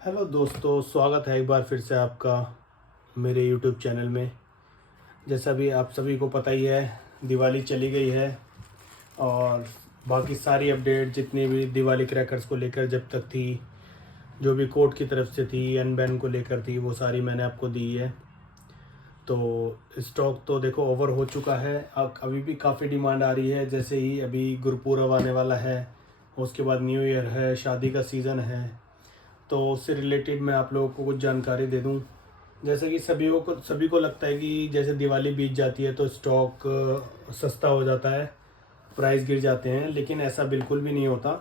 Hello दोस्तों, स्वागत है एक बार फिर से आपका मेरे यूट्यूब चैनल में। जैसा भी आप सभी को पता ही है, दिवाली चली गई है और बाकी सारी अपडेट जितनी भी दिवाली क्रैकर्स को लेकर जब तक थी, जो भी कोर्ट की तरफ से थी, अनबैन को लेकर थी, वो सारी मैंने आपको दी है। तो स्टॉक तो देखो ओवर हो चुका है। अब अभी भी काफ़ी डिमांड आ रही है। जैसे ही अभी गुरपूरब आने वाला है, उसके बाद न्यू ईयर है, शादी का सीज़न है, तो उससे रिलेटेड मैं आप लोगों को कुछ जानकारी दे दूं। जैसे कि सभी को लगता है कि जैसे दिवाली बीत जाती है तो स्टॉक सस्ता हो जाता है, प्राइस गिर जाते हैं, लेकिन ऐसा बिल्कुल भी नहीं होता।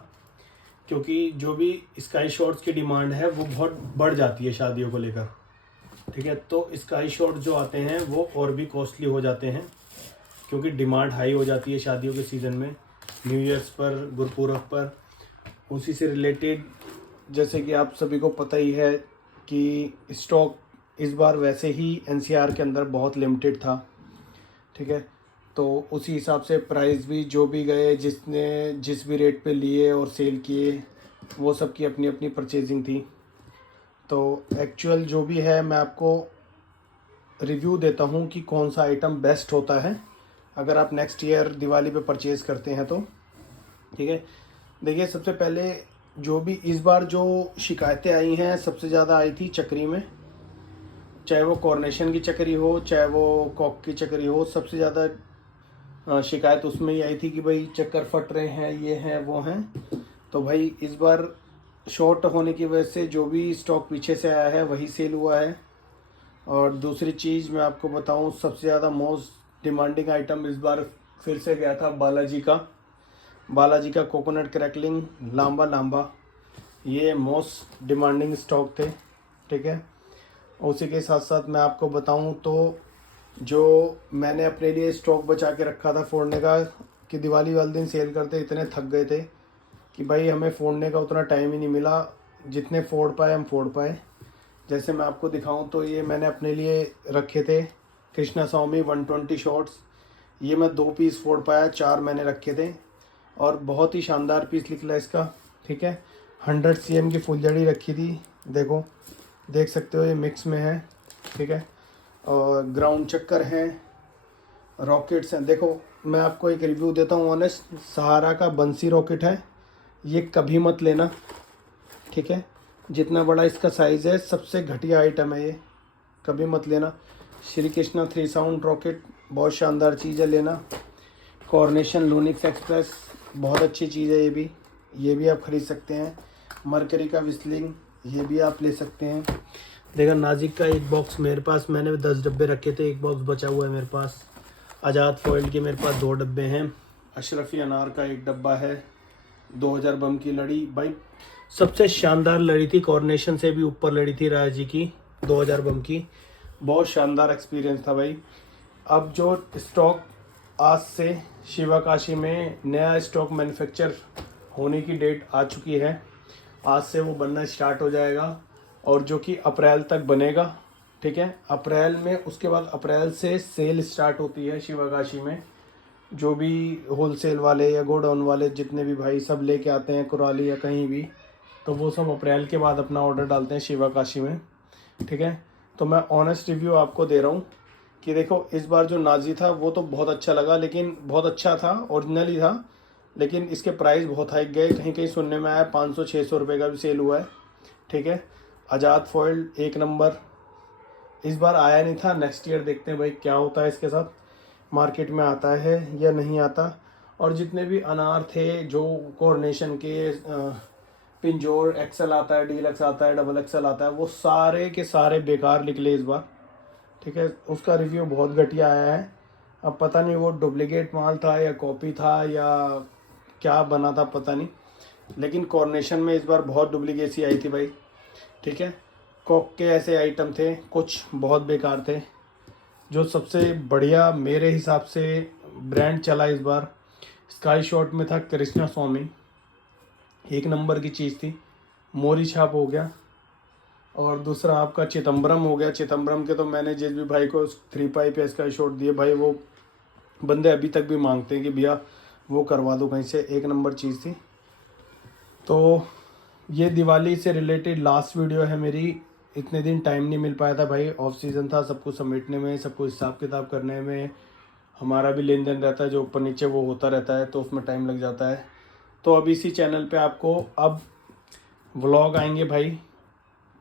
क्योंकि जो भी स्काई शॉट्स की डिमांड है वो बहुत बढ़ जाती है शादियों को लेकर। ठीक है, तो स्काई शॉट जो आते हैं वो और भी कॉस्टली हो जाते हैं, क्योंकि डिमांड हाई हो जाती है शादियों के सीज़न में, न्यू ईयर्स पर, गुरपूरब पर। उसी से रिलेटेड जैसे कि आप सभी को पता ही है कि स्टॉक इस बार वैसे ही एनसीआर के अंदर बहुत लिमिटेड था। ठीक है, तो उसी हिसाब से प्राइस भी जो भी गए, जिसने जिस भी रेट पे लिए और सेल किए, वो सब की अपनी अपनी परचेजिंग थी। तो एक्चुअल जो भी है मैं आपको रिव्यू देता हूँ कि कौन सा आइटम बेस्ट होता है अगर आप नेक्स्ट ईयर दिवाली पे परचेज़ करते हैं तो। ठीक है, देखिए सबसे पहले जो भी इस बार जो शिकायतें आई हैं, सबसे ज़्यादा आई थी चक्री में। चाहे वो कॉर्नेशन की चक्री हो, चाहे वो कॉक की चक्री हो, सबसे ज़्यादा शिकायत उसमें ही आई थी कि भाई चक्कर फट रहे हैं, ये हैं वो हैं। तो भाई इस बार शॉर्ट होने की वजह से जो भी स्टॉक पीछे से आया है वही सेल हुआ है। और दूसरी चीज़ मैं आपको बताऊं, सबसे ज़्यादा मोस्ट डिमांडिंग आइटम इस बार फिर से गया था बालाजी का कोकोनट क्रैकलिंग लांबा लांबा। ये मोस्ट डिमांडिंग स्टॉक थे। ठीक है, उसी के साथ साथ मैं आपको बताऊं तो जो मैंने अपने लिए स्टॉक बचा के रखा था फोड़ने का, कि दिवाली वाले दिन सेल करते इतने थक गए थे कि भाई हमें फोड़ने का उतना टाइम ही नहीं मिला, जितने फोड़ पाए हम फोड़ पाए। जैसे मैं आपको दिखाऊं तो ये मैंने अपने लिए रखे थे कृष्णा स्वामी 120 शॉट्स। ये मैं 2 पीस फोड़ पाया, 4 मैंने रखे थे और बहुत ही शानदार पीस निकला इसका। ठीक है, 100 cm की फुलझड़ी रखी थी, देखो देख सकते हो ये मिक्स में है। ठीक है, और ग्राउंड चक्कर हैं, रॉकेट्स हैं। देखो मैं आपको एक रिव्यू देता हूँ ऑनेस्ट, सहारा का बंसी रॉकेट है, ये कभी मत लेना। ठीक है, जितना बड़ा इसका साइज़ है सबसे घटिया आइटम है ये, कभी मत लेना। श्री कृष्णा 3 साउंड रॉकेट बहुत शानदार चीज़ है, लेना। कॉर्नेशन लूनिक्स एक्सप्रेस बहुत अच्छी चीज़ है, ये भी आप ख़रीद सकते हैं। मरकरी का विस्लिंग, ये भी आप ले सकते हैं। देखा नाजिक का एक बॉक्स मेरे पास, मैंने 10 डब्बे रखे थे, एक बॉक्स बचा हुआ है मेरे पास। आज़ाद फॉइल के मेरे पास 2 डब्बे हैं। अशरफी अनार का एक डब्बा है। 2000 बम की लड़ी, भाई सबसे शानदार लड़ी थी, कॉर्नेशन से भी ऊपर लड़ी थी राज जी की, 2000 बम की। बहुत शानदार एक्सपीरियंस था भाई। अब जो स्टॉक आज से शिवाकाशी में नया स्टॉक मैन्युफैक्चर होने की डेट आ चुकी है, आज से वो बनना स्टार्ट हो जाएगा और जो कि अप्रैल तक बनेगा। ठीक है, अप्रैल में, उसके बाद अप्रैल से सेल स्टार्ट होती है शिवाकाशी में। जो भी होलसेल वाले या गोडाउन वाले जितने भी भाई सब लेके आते हैं कुराली या कहीं भी, तो वो सब अप्रैल के बाद अपना ऑर्डर डालते हैं शिवाकाशी में। ठीक है, तो मैं ऑनेस्ट रिव्यू आपको दे रहा हूँ कि देखो इस बार जो नाजी था वो तो बहुत अच्छा लगा, लेकिन बहुत अच्छा था, ओरिजिनल ही था, लेकिन इसके प्राइस बहुत हाइक गए। कहीं कहीं सुनने में आया 500-600 रुपये का भी सेल हुआ है। ठीक है, आज़ाद फॉइल एक नंबर, इस बार आया नहीं था, नेक्स्ट ईयर देखते हैं भाई क्या होता है इसके साथ, मार्केट में आता है या नहीं आता। और जितने भी अनार थे जो कोऑर्डिनेशन के, पिंजोर एक्सल आता है, डीलक्स आता है, डबल एक्सल आता है, वो सारे के सारे बेकार निकले इस बार। ठीक है, उसका रिव्यू बहुत घटिया आया है। अब पता नहीं वो डुप्लीकेट माल था या कॉपी था या क्या बना था, पता नहीं, लेकिन कॉर्नेशन में इस बार बहुत डुप्लीकेसी आई थी भाई। ठीक है, कॉक के ऐसे आइटम थे कुछ बहुत बेकार थे। जो सबसे बढ़िया मेरे हिसाब से ब्रांड चला इस बार स्काई शॉट में था कृष्णा स्वामी, एक नंबर की चीज़ थी। मोरी छाप हो गया, और दूसरा आपका चिदम्बरम हो गया। चिदम्बरम के तो मैंने जिस भी भाई को 3 पाइप या स्काई शॉट दिए भाई, वो बंदे अभी तक भी मांगते हैं कि भैया वो करवा दो कहीं से, एक नंबर चीज़ थी। तो ये दिवाली से रिलेटेड लास्ट वीडियो है मेरी। इतने दिन टाइम नहीं मिल पाया था भाई, ऑफ सीज़न था, सब कुछ समेटने में, सब कुछ हिसाब किताब करने में, हमारा भी लेन देन रहता है जो ऊपर नीचे वो होता रहता है, तो उसमें टाइम लग जाता है। तो अब इसी चैनल पे आपको अब व्लॉग आएंगे भाई,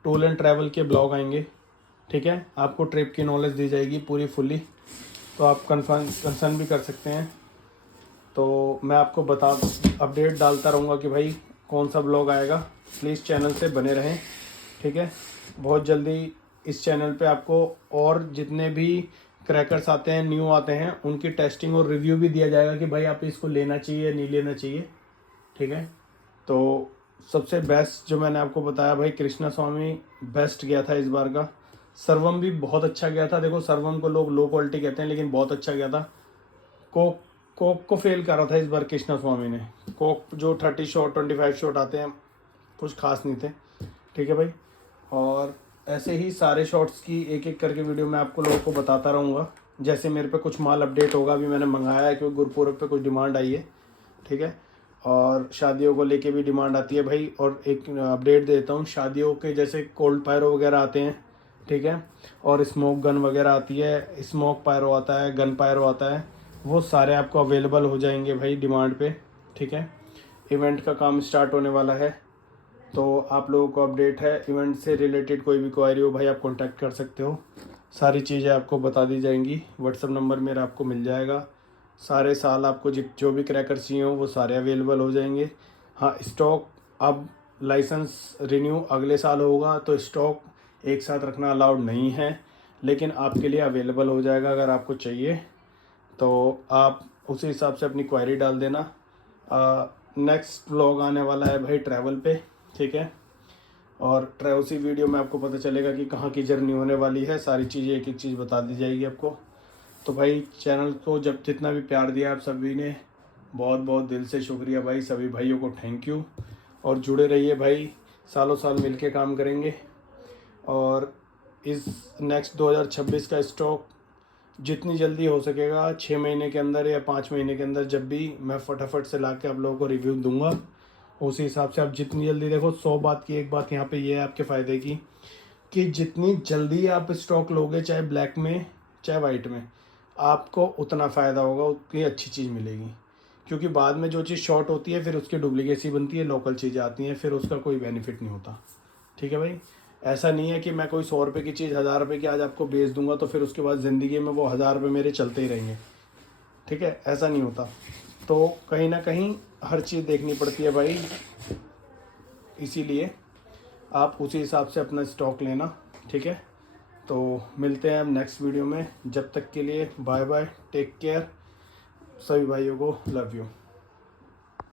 टूर एंड ट्रैवल के ब्लॉग आएंगे, ठीक है। आपको ट्रिप की नॉलेज दी जाएगी पूरी फुल्ली, तो आप कंसर्न भी कर सकते हैं। तो मैं आपको अपडेट डालता रहूँगा कि भाई कौन सा ब्लॉग आएगा। प्लीज़ चैनल से बने रहें, ठीक है। बहुत जल्दी इस चैनल पे आपको और जितने भी क्रैकर्स आते हैं, न्यू आते हैं, उनकी टेस्टिंग और रिव्यू भी दिया जाएगा कि भाई आप इसको लेना चाहिए नहीं लेना चाहिए, ठीक है। तो सबसे बेस्ट जो मैंने आपको बताया भाई, कृष्णा स्वामी बेस्ट गया था इस बार का। सर्वम भी बहुत अच्छा गया था। देखो सर्वम को लोग लो क्वालिटी कहते हैं, लेकिन बहुत अच्छा गया था। कोक कोक को फेल कर रहा था इस बार कृष्णा स्वामी ने। कोक जो 30 शॉट 25 शॉट आते हैं कुछ खास नहीं थे, ठीक है भाई। और ऐसे ही सारे शॉट्स की एक एक करके वीडियो मैं आपको लोगों को बताता रहूँगा। जैसे मेरे पे कुछ माल अपडेट होगा, अभी मैंने मंगाया है क्योंकि गुरुपुरब पे कुछ डिमांड आई है, ठीक है। और शादियों को लेके भी डिमांड आती है भाई। और एक अपडेट देता हूँ, शादियों के जैसे कोल्ड पायरो वगैरह आते हैं, ठीक है, और स्मोक गन वगैरह आती है, स्मोक पायरो आता है, गन पायरो आता है, वो सारे आपको अवेलेबल हो जाएंगे भाई डिमांड पे, ठीक है। इवेंट का काम स्टार्ट होने वाला है, तो आप लोगों को अपडेट है। इवेंट से रिलेटेड कोई भी क्वायरी हो भाई आप कांटेक्ट कर सकते हो, सारी चीज़ें आपको बता दी जाएंगी। व्हाट्सअप नंबर मेरा आपको मिल जाएगा। सारे साल आपको जो भी क्रैकर चाहिए हो वो सारे अवेलेबल हो जाएंगे। हाँ, स्टॉक अब लाइसेंस रिन्यू अगले साल होगा, तो स्टॉक एक साथ रखना अलाउड नहीं है, लेकिन आपके लिए अवेलेबल हो जाएगा। अगर आपको चाहिए तो आप उसी हिसाब से अपनी क्वायरी डाल देना। नेक्स्ट व्लॉग आने वाला है भाई ट्रैवल पे, ठीक है। और उसी वीडियो में आपको पता चलेगा कि कहाँ की जर्नी होने वाली है, सारी चीज़ें एक एक चीज़ बता दी जाएगी आपको। तो भाई चैनल को जब जितना भी प्यार दिया आप सभी ने, बहुत बहुत दिल से शुक्रिया भाई। सभी भाइयों को थैंक यू। और जुड़े रहिए भाई, सालों साल मिल के काम करेंगे। और इस नेक्स्ट 2026 का स्टॉक जितनी जल्दी हो सकेगा, 6 महीने के अंदर या 5 महीने के अंदर, जब भी मैं फटाफट से ला के आप लोगों को रिव्यू दूंगा, उसी हिसाब से आप जितनी जल्दी देखो। 100 बात की एक बात यहाँ पे ये है आपके फ़ायदे की, कि जितनी जल्दी आप स्टॉक लोगे, चाहे ब्लैक में चाहे वाइट में, आपको उतना फ़ायदा होगा, उतनी अच्छी चीज़ मिलेगी। क्योंकि बाद में जो चीज़ शॉर्ट होती है फिर उसकी डुप्लीकेसी बनती है, लोकल चीज़ें आती हैं, फिर उसका कोई बेनिफिट नहीं होता, ठीक है भाई। ऐसा नहीं है कि मैं कोई 100 रुपये की चीज़ 1000 रुपये की आज आपको बेच दूंगा तो फिर उसके बाद ज़िंदगी में वो 1000 रुपये मेरे चलते ही रहेंगे, ठीक है, ऐसा नहीं होता। तो कहीं ना कहीं हर चीज़ देखनी पड़ती है भाई, इसीलिए आप उसी हिसाब से अपना स्टॉक लेना, ठीक है। तो मिलते हैं हम नेक्स्ट वीडियो में, जब तक के लिए बाय बाय, टेक केयर। सभी भाइयों को लव यू।